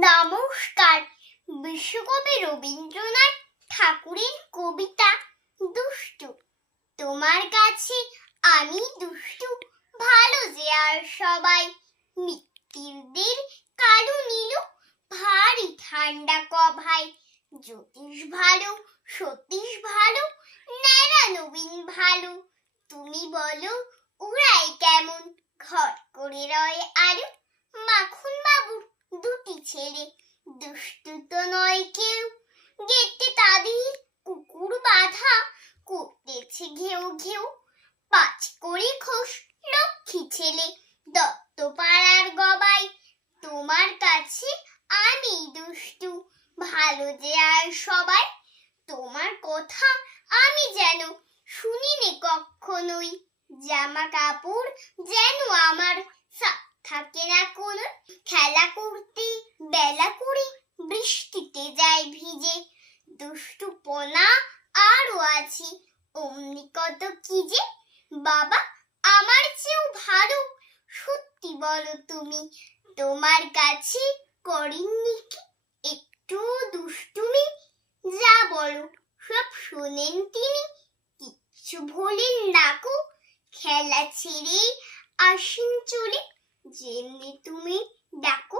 নমস্কার। বিশ্বকবি রবীন্দ্রনাথ ঠাকুরের কবিতা দুষ্টু। তোমার কাছে আমি দুষ্টু, ভালো যে আর সবাই। মৃত্যুদের কালো নীল, ভারী ঠান্ডা কভাই। জ্যোতিষ ভালো, সতীশ ভালো, ন্যাড়া নবীন ভালো। তুমি বলো উড়াই কেমন? ঘট করে রয় আলো। নয় কেউ গেটে তাদের কুকুর বাঁধা করতেছে ঘেউ ঘেউ। পাঁচ খোস ছেলে দত্ত পাড়ার গবাই, তোমার কাছে আমি দুষ্টু। ভালো যে আর সবাই, তোমার কথা আমি যেন শুনিনি কখনোই। জামা কাপড় যেন আমার থাকে না কোনো। খেলা করতে, বেলা বৃষ্টিতে যায় ভিজে। দুষ্টু পোনা আরও আছে। অমনি কত কি যে? বাবা, আমার চেয়েও ভালো। সত্যি বলো তুমি, তোমার কাছে করেননি কি? একটু দুষ্টুমি? যা বলো, সব শোনেন তিনি। কিচ্ছু ভোলেন না কো খেলা ছেড়ে আসেন চলে। যেমনি তুমি ডাকো